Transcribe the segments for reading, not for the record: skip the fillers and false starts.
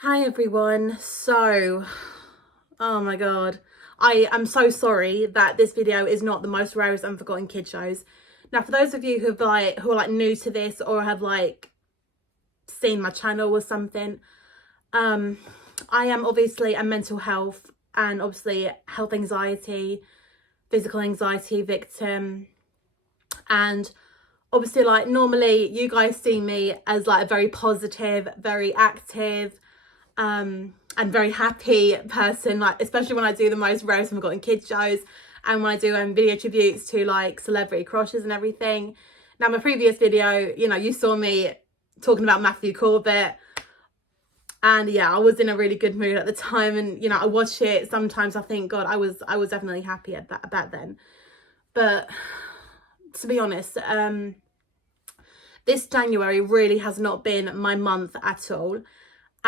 Hi everyone. Oh my god. I am so sorry that this video is not the most rose and forgotten kid shows. Now, for those of you who are new to this or have seen my channel or something, I am obviously a mental health and obviously health anxiety, physical anxiety victim, and obviously normally you guys see me as a very positive, very active, and very happy person, especially when I do the most rose and forgotten kids shows and when I do video tributes to celebrity crushes and everything. Now, my previous video, you saw me talking about Matthew Corbett, and yeah, I was in a really good mood at the time, and I watch it sometimes, I think, God, I was definitely happy at that back then. But to be honest, this January really has not been my month at all.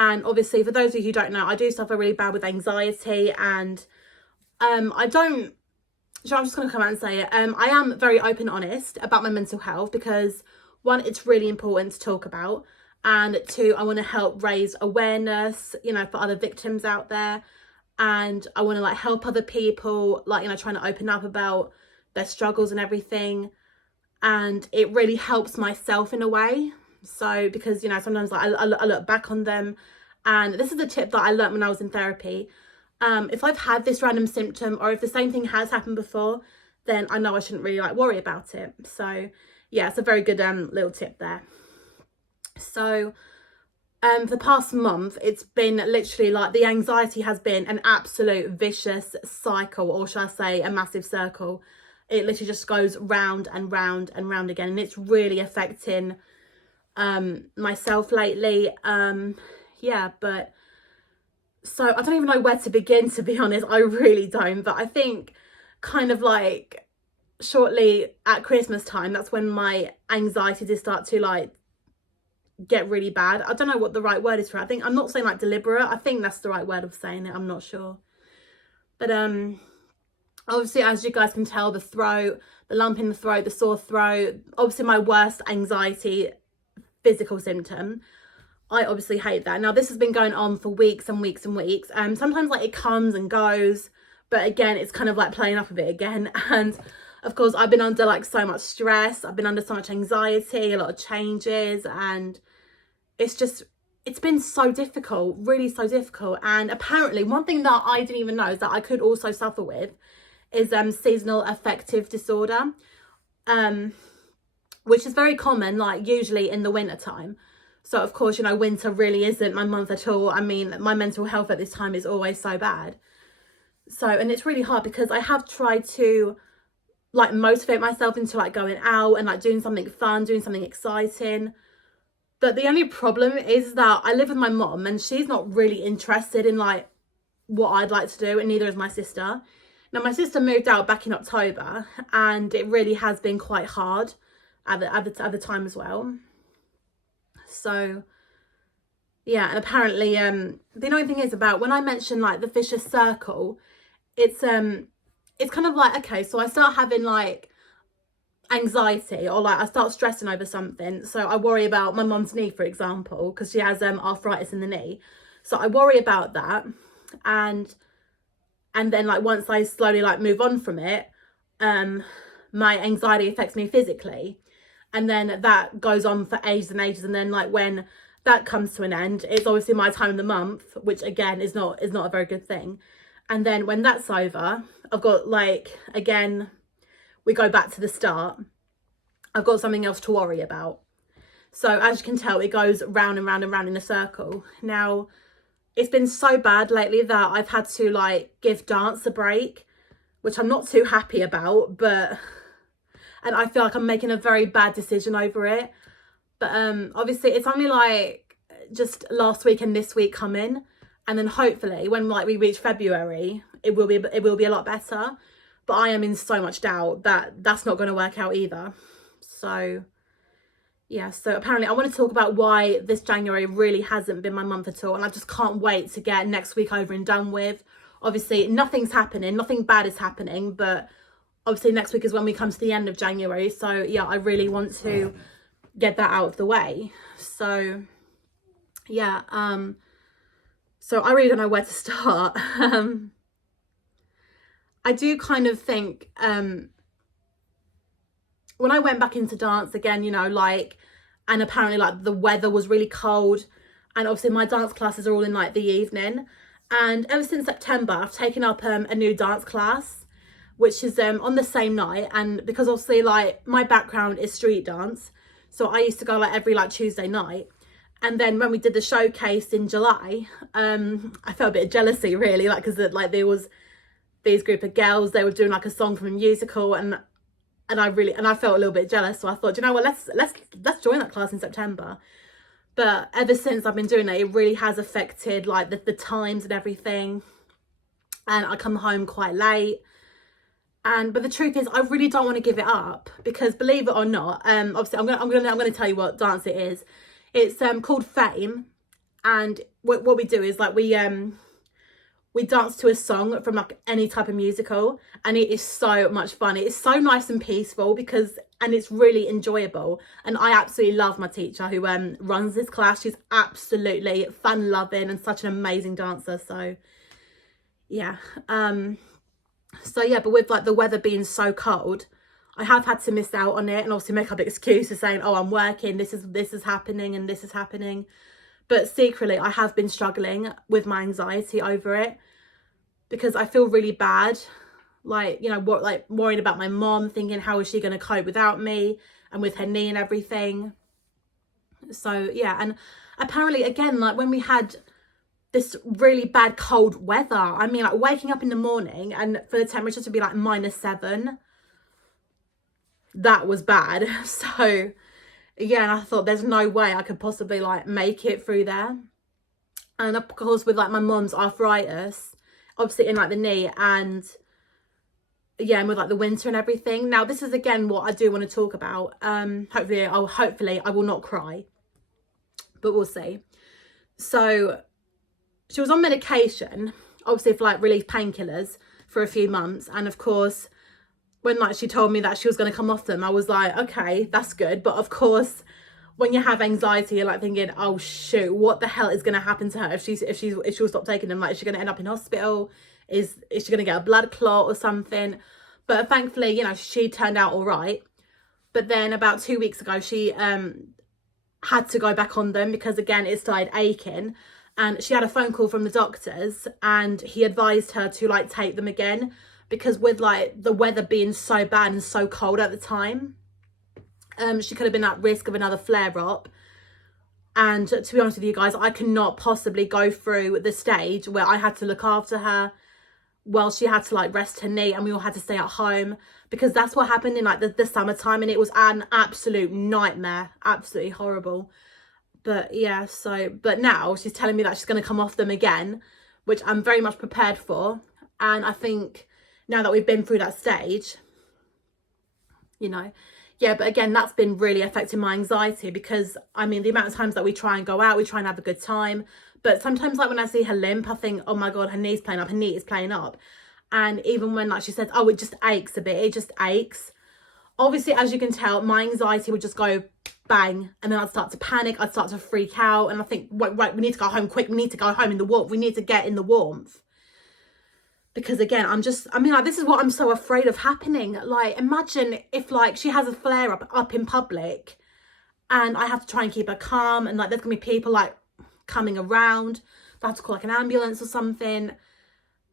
And obviously, for those of you who don't know, I do suffer really bad with anxiety, and I don't, so I'm just going to come out and say it. I am very open and honest about my mental health because, one, it's really important to talk about, and two, I want to help raise awareness, for other victims out there, and I want to help other people, trying to open up about their struggles and everything, and it really helps myself in a way. So because sometimes I look back on them, and this is a tip that I learned when I was in therapy. If I've had this random symptom or if the same thing has happened before, then I know I shouldn't really worry about it. So yeah, it's a very good little tip there. So for the past month, it's been literally the anxiety has been an absolute vicious cycle, or should I say a massive circle. It literally just goes round and round and round again, and it's really affecting myself lately. Yeah, but so I don't even know where to begin, to be honest. I really don't. But I think kind of shortly at Christmas time, that's when my anxiety did start to get really bad. I don't know what the right word is for it. I think I'm not saying deliberate. I think that's the right word of saying it. I'm not sure. But obviously, as you guys can tell, the throat, the lump in the throat, the sore throat, obviously my worst anxiety physical symptom. I obviously hate that. Now, this has been going on for weeks and weeks and weeks. Sometimes it comes and goes, but again, it's kind of playing up a bit again. And of course, I've been under so much stress. I've been under so much anxiety, a lot of changes, and it's been so difficult, really so difficult. And apparently, one thing that I didn't even know is that I could also suffer with is seasonal affective disorder, which is very common, usually in the winter time. So of course, winter really isn't my month at all. I mean, my mental health at this time is always so bad. So, and it's really hard because I have tried to motivate myself into going out and doing something fun, doing something exciting. But the only problem is that I live with my mom and she's not really interested in what I'd like to do, and neither is my sister. Now, my sister moved out back in October, and it really has been quite hard at the time as well. So yeah, and apparently the annoying thing is about when I mention the vicious circle, it's kind of okay, so I start having anxiety, or I start stressing over something. So I worry about my mum's knee, for example, because she has arthritis in the knee. So I worry about that, and then once I slowly move on from it, my anxiety affects me physically, and then that goes on for ages and ages. And then when that comes to an end, it's obviously my time of the month, which again is not a very good thing. And then when that's over, I've got again, we go back to the start. I've got something else to worry about. So as you can tell, it goes round and round and round in a circle. Now, it's been so bad lately that I've had to give dance a break, which I'm not too happy about, and I feel like I'm making a very bad decision over it. But obviously it's only just last week and this week coming, and then hopefully when we reach February, it will be a lot better. But I am in so much doubt that that's not going to work out either. So yeah, so apparently I want to talk about why this January really hasn't been my month at all, and I just can't wait to get next week over and done with. Obviously nothing's happening, nothing bad is happening, but obviously next week is when we come to the end of January. So yeah, I really want to get that out of the way. So yeah, So I really don't know where to start. I do kind of think when I went back into dance again, you know, like, and apparently like the weather was really cold, and obviously my dance classes are all in like the evening, and ever since September I've taken up a new dance class, which is on the same night. And because obviously like my background is street dance, so I used to go like every like Tuesday night. And then when we did the showcase in July, I felt a bit of jealousy really, like, because like there was these group of girls, they were doing like a song from a musical, and I felt a little bit jealous. So I thought, you know what, let's join that class in September. But ever since I've been doing it, it really has affected like the times and everything, and I come home quite late. And but the truth is, I really don't want to give it up, because believe it or not, obviously I'm gonna tell you what dance it is. It's called Fame, and what we do is like we dance to a song from like any type of musical, and it is so much fun. It is so nice and peaceful and it's really enjoyable. And I absolutely love my teacher who runs this class. She's absolutely fun loving and such an amazing dancer. So yeah, but with like the weather being so cold, I have had to miss out on it, and obviously make up excuses saying, oh, I'm working, this is happening and this is happening. But secretly I have been struggling with my anxiety over it, because I feel really bad, like, you know, what, like worrying about my mom, thinking how is she going to cope without me and with her knee and everything. So yeah, and apparently again, like when we had this really bad cold weather, I mean, like waking up in the morning and for the temperature to be like -7, that was bad. So yeah, and I thought there's no way I could possibly like make it through there. And of course with like my mom's arthritis, obviously in like the knee, and yeah, and with like the winter and everything. Now this is again what I do want to talk about. Hopefully I will not cry, but we'll see. So she was on medication, obviously for like relief painkillers for a few months, and of course when like she told me that she was going to come off them, I was like, okay, that's good. But of course when you have anxiety, you're like thinking, oh shoot, what the hell is going to happen to her if she'll stop taking them? Like, is she going to end up in hospital? Is she going to get a blood clot or something? But thankfully, you know, she turned out all right. But then about 2 weeks ago, she had to go back on them because again it started aching, and she had a phone call from the doctors, and he advised her to like take them again, because with like the weather being so bad and so cold at the time, she could have been at risk of another flare-up. And to be honest with you guys, I cannot possibly go through the stage where I had to look after her while she had to like rest her knee and we all had to stay at home, because that's what happened in like the summertime, and it was an absolute nightmare, absolutely horrible. But yeah, so but now she's telling me that she's going to come off them again, which I'm very much prepared for. And I think now that we've been through that stage, you know, yeah, but again, that's been really affecting my anxiety, because I mean, the amount of times that we try and go out, we try and have a good time, but sometimes like when I see her limp, I think, oh my God, her knee is playing up. And even when like she says, oh, it just aches a bit, it just aches. Obviously, as you can tell, my anxiety would just go bang, and then I'd start to panic, I'd start to freak out, and I think, right, we need to go home quick, we need to go home in the warmth, we need to get in the warmth. Because again, I mean, like, this is what I'm so afraid of happening. Like, imagine if like she has a flare up in public, and I have to try and keep her calm, and like there's gonna be people like coming around, I have to call like an ambulance or something.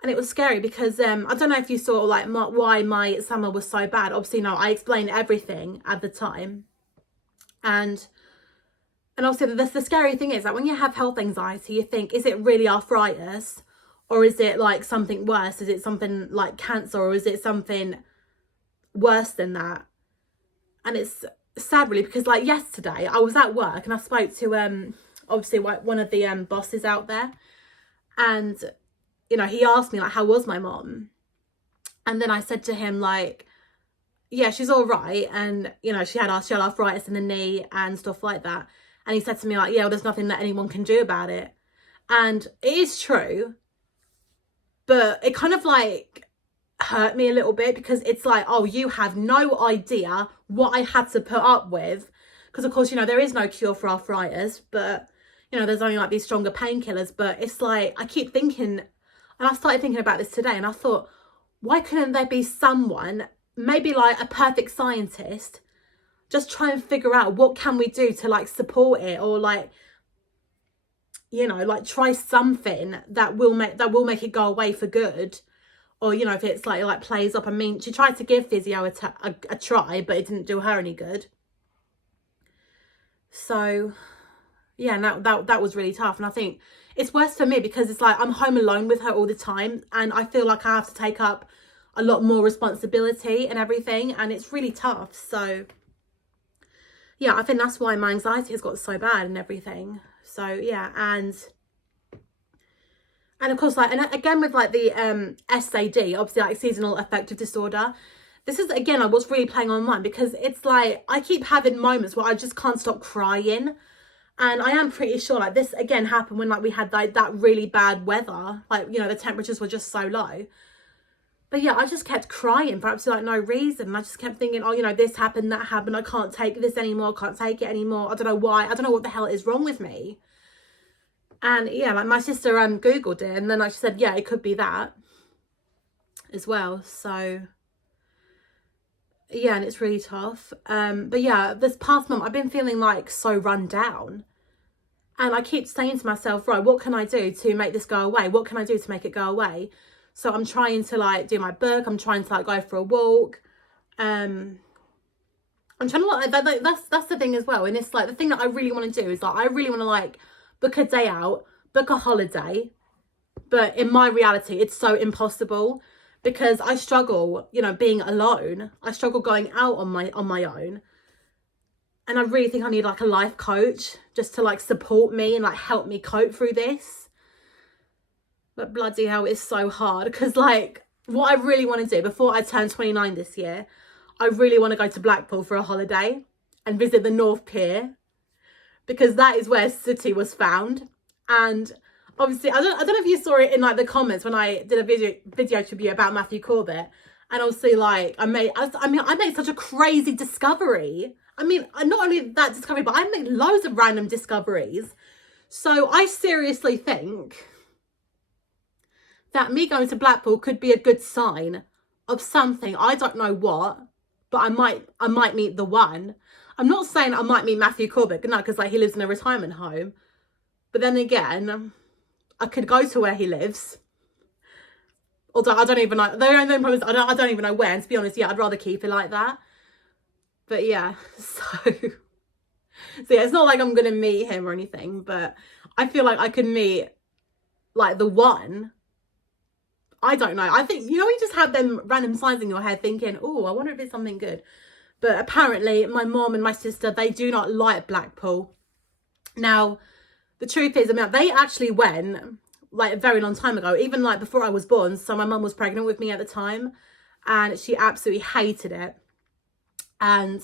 And it was scary because I don't know if you saw like why my summer was so bad. Obviously, no, I explained everything at the time. And also the scary thing is that when you have health anxiety, you think, is it really arthritis? Or is it like something worse? Is it something like cancer? Or is it something worse than that? And it's sad really, because like yesterday I was at work and I spoke to obviously one of the bosses out there. And, you know, he asked me like, how was my mom? And then I said to him like, yeah, she's all right. And, you know, she had arthritis in the knee and stuff like that. And he said to me like, yeah, well, there's nothing that anyone can do about it. And it is true. But it kind of like hurt me a little bit, because it's like, oh, you have no idea what I had to put up with. Because of course, you know, there is no cure for arthritis, but you know, there's only like these stronger painkillers. But it's like, I keep thinking, and I started thinking about this today, and I thought, why couldn't there be someone, maybe like a perfect scientist, just try and figure out what can we do to like support it, or like, you know, like try something that will make it go away for good. Or, you know, if it's like plays up. I mean, she tried to give physio a try, but it didn't do her any good. So yeah, and that was really tough. And I think it's worse for me because it's like I'm home alone with her all the time, and I feel like I have to take up a lot more responsibility and everything, and it's really tough. So yeah, I think that's why my anxiety has got so bad and everything. So yeah, and of course, like, and again with like the SAD, obviously like seasonal affective disorder, this is again like what's really playing on mine, because it's like I keep having moments where I just can't stop crying. And I am pretty sure like this again happened when like we had like that really bad weather, like, you know, the temperatures were just so low. But yeah, I just kept crying for absolutely like no reason. And I just kept thinking, oh, you know, this happened, that happened, I can't take this anymore, I can't take it anymore, I don't know why, I don't know what the hell is wrong with me. And yeah, like my sister Googled it, and then like she said, yeah, it could be that as well. So yeah, and it's really tough. But yeah, this past month I've been feeling like so run down, and I keep saying to myself, right, what can I do to make this go away? What can I do to make it go away? So I'm trying to like do my book, I'm trying to like go for a walk, I'm trying to like that's the thing as well. And it's like the thing that I really want to do is like I really want to like book a day out, book a holiday. But in my reality, it's so impossible, because I struggle, you know, being alone. I struggle going out on my own. And I really think I need like a life coach just to like support me and like help me cope through this. But bloody hell, it's so hard, because like what I really want to do before I turn 29 this year, I really want to go to Blackpool for a holiday and visit the North Pier, because that is where Sooty was found. And obviously, I don't know if you saw it in like the comments when I did a video tribute about Matthew Corbett. And obviously, like I made such a crazy discovery. I mean, not only that discovery, but I made loads of random discoveries. So I seriously think that me going to Blackpool could be a good sign of something. I don't know what, but I might meet the one. I'm not saying I might meet Matthew Corbett, no, because like he lives in a retirement home. But then again, I could go to where he lives. Although I don't even know. I don't even know where. And to be honest, yeah, I'd rather keep it like that. But yeah, so yeah, it's not like I'm gonna meet him or anything, but I feel like I could meet like the one. I don't know. I think, you know, you just have them random signs in your head thinking, oh, I wonder if it's something good. But apparently my mom and my sister, they do not like Blackpool. Now, the truth is, I mean, they actually went like a very long time ago, even like before I was born. So my mum was pregnant with me at the time, and she absolutely hated it. And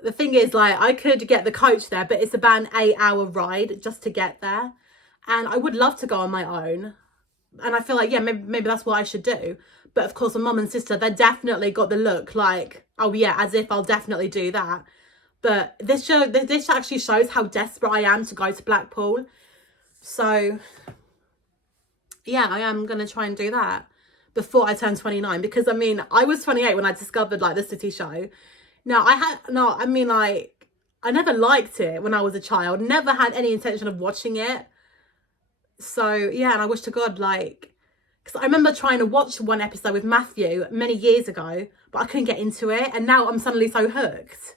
the thing is, like, I could get the coach there, but it's about an 8-hour ride just to get there. And I would love to go on my own. And I feel like, yeah, maybe that's what I should do. But of course, my mum and sister, they definitely got the look like, oh yeah, as if I'll definitely do that. But this actually shows how desperate I am to go to Blackpool. So yeah, I am going to try and do that before I turn 29. Because I mean, I was 28 when I discovered like the Sooty show. Now I never liked it when I was a child. Never had any intention of watching it. So yeah, and I wish to God, like, because I remember trying to watch one episode with Matthew many years ago, but I couldn't get into it. And now I'm suddenly so hooked.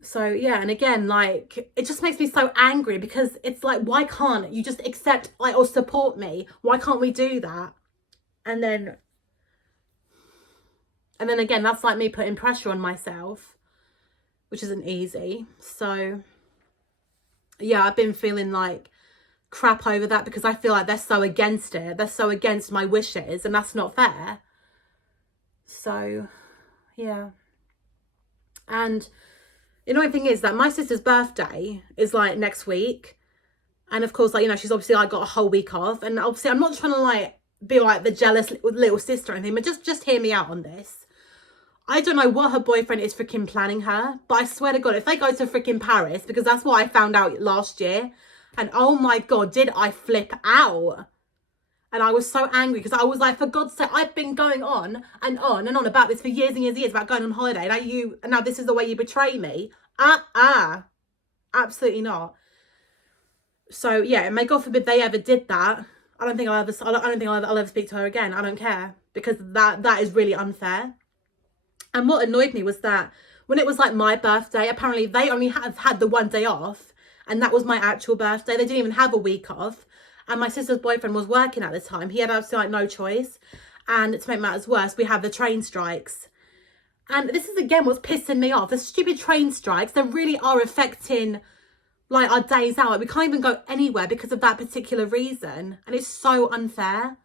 So yeah, and again, like, it just makes me so angry, because it's like, why can't you just accept like or support me? Why can't we do that? And then again, that's like me putting pressure on myself, which isn't easy. So yeah, I've been feeling like crap over that, because I feel like they're so against it. They're so against my wishes, and that's not fair. So yeah. And the annoying thing is that my sister's birthday is like next week. And of course, like, you know, she's obviously like got a whole week off. And obviously I'm not trying to like be like the jealous little sister or anything, but just hear me out on this. I don't know what her boyfriend is freaking planning her, but I swear to God, if they go to freaking Paris, because that's what I found out last year, and oh my God, did I flip out. And I was so angry because I was like, for God's sake, I've been going on and on and on about this for years and years and years about going on holiday. Now this is the way you betray me. Absolutely not. So yeah, and may God forbid they ever did that. I don't think I'll ever speak to her again. I don't care, because that is really unfair. And what annoyed me was that when it was like my birthday, apparently they only had the one day off, and that was my actual birthday. They didn't even have a week off. And my sister's boyfriend was working at the time. He had absolutely like no choice. And to make matters worse, we have the train strikes. And this is again what's pissing me off. The stupid train strikes, they really are affecting like our days out. Like, we can't even go anywhere because of that particular reason. And it's so unfair.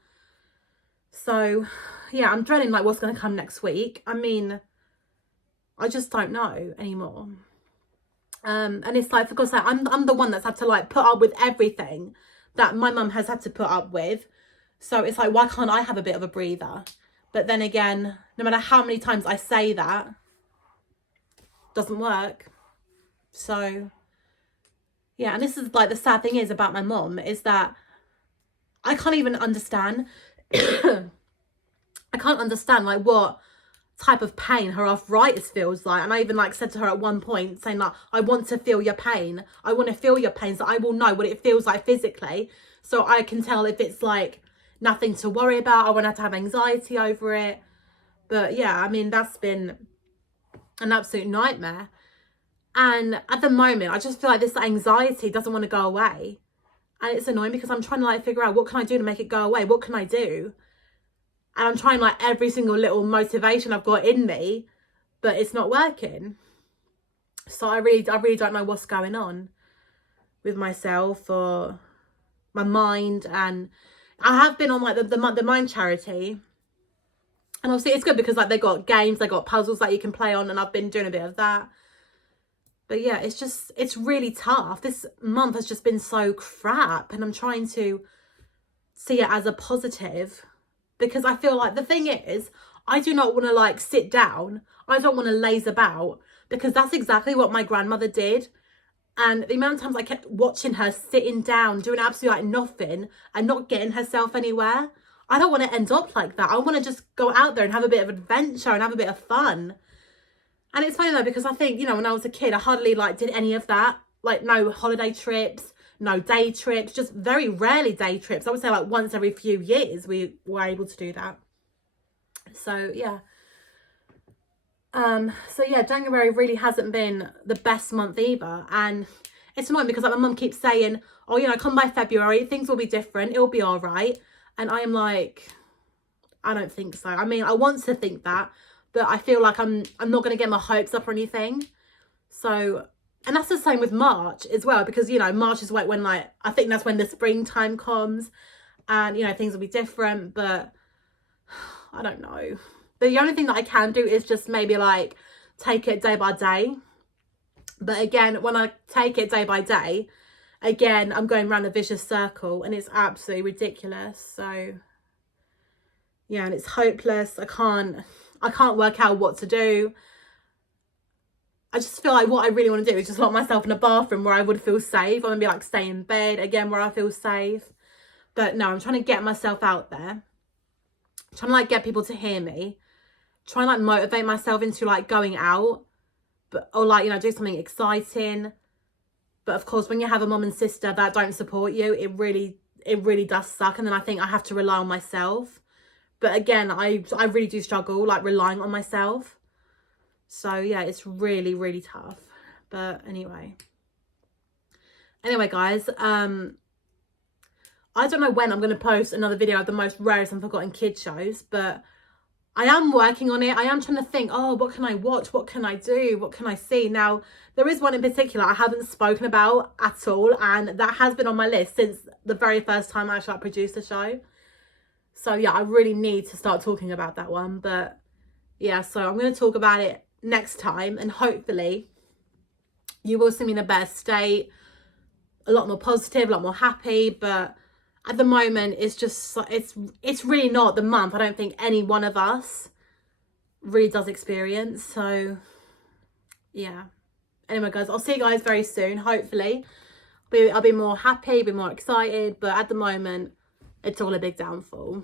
So yeah, I'm dreading like what's going to come next week. I mean, I just don't know anymore. And it's like, for God's sake, I'm the one that's had to like put up with everything that my mum has had to put up with. So it's like, why can't I have a bit of a breather? But then again, no matter how many times I say that, doesn't work. So yeah, and this is like the sad thing is about my mum, is that I can't even understand. I can't understand like what type of pain her arthritis feels like. And I even like said to her at one point, saying like, I want to feel your pain. I want to feel your pain so I will know what it feels like physically, so I can tell if it's like nothing to worry about. I won't have anxiety over it. But yeah, I mean, that's been an absolute nightmare. And at the moment, I just feel like this anxiety doesn't want to go away. And it's annoying because I'm trying to like figure out, what can I do to make it go away? What can I do? And I'm trying like every single little motivation I've got in me, but it's not working. So I really don't know what's going on with myself or my mind. And I have been on like the Mind charity. And obviously it's good because like they got games, they got puzzles that you can play on, and I've been doing a bit of that. But yeah, it's really tough. This month has just been so crap, and I'm trying to see it as a positive, because I feel like the thing is, I do not want to like sit down. I don't want to laze about, because that's exactly what my grandmother did. And the amount of times I kept watching her sitting down, doing absolutely like nothing and not getting herself anywhere. I don't want to end up like that. I want to just go out there and have a bit of adventure and have a bit of fun. And it's funny though, because I think, you know, when I was a kid, I hardly like did any of that. Like no holiday trips, no day trips, just very rarely day trips. I would say like once every few years we were able to do that. So yeah. So yeah, January really hasn't been the best month either. And it's annoying because like my mum keeps saying, oh, you know, come by February, things will be different. It'll be all right. And I am like, I don't think so. I mean, I want to think that, but I feel like I'm not going to get my hopes up or anything. So, and that's the same with March as well, because, you know, March is like when like, I think that's when the springtime comes and, you know, things will be different, but I don't know. The only thing that I can do is just maybe like take it day by day. But again, when I take it day by day, again, I'm going around a vicious circle and it's absolutely ridiculous. So yeah, and it's hopeless. I can't work out what to do. I just feel like what I really want to do is just lock myself in a bathroom where I would feel safe. I'm gonna be like stay in bed again where I feel safe. But no, I'm trying to get myself out there. I'm trying to like get people to hear me. Trying to like motivate myself into like going out, but or like, you know, do something exciting. But of course, when you have a mum and sister that don't support you, it really does suck. And then I think I have to rely on myself. But again, I really do struggle like relying on myself. So yeah, it's really, really tough. But anyway guys, I don't know when I'm going to post another video of the most rarest and forgotten kids shows, but I am working on it. I am trying to think, oh, what can I watch? What can I do? What can I see? Now, there is one in particular I haven't spoken about at all, and that has been on my list since the very first time I actually produced the show. So yeah, I really need to start talking about that one. But yeah, so I'm going to talk about it next time, and hopefully you will see me in a better state, a lot more positive, a lot more happy. But at the moment, it's just, it's really not the month. I don't think any one of us really does experience. So yeah, anyway guys, I'll see you guys very soon, hopefully. I'll be more happy, be more excited, but at the moment it's all a big downfall.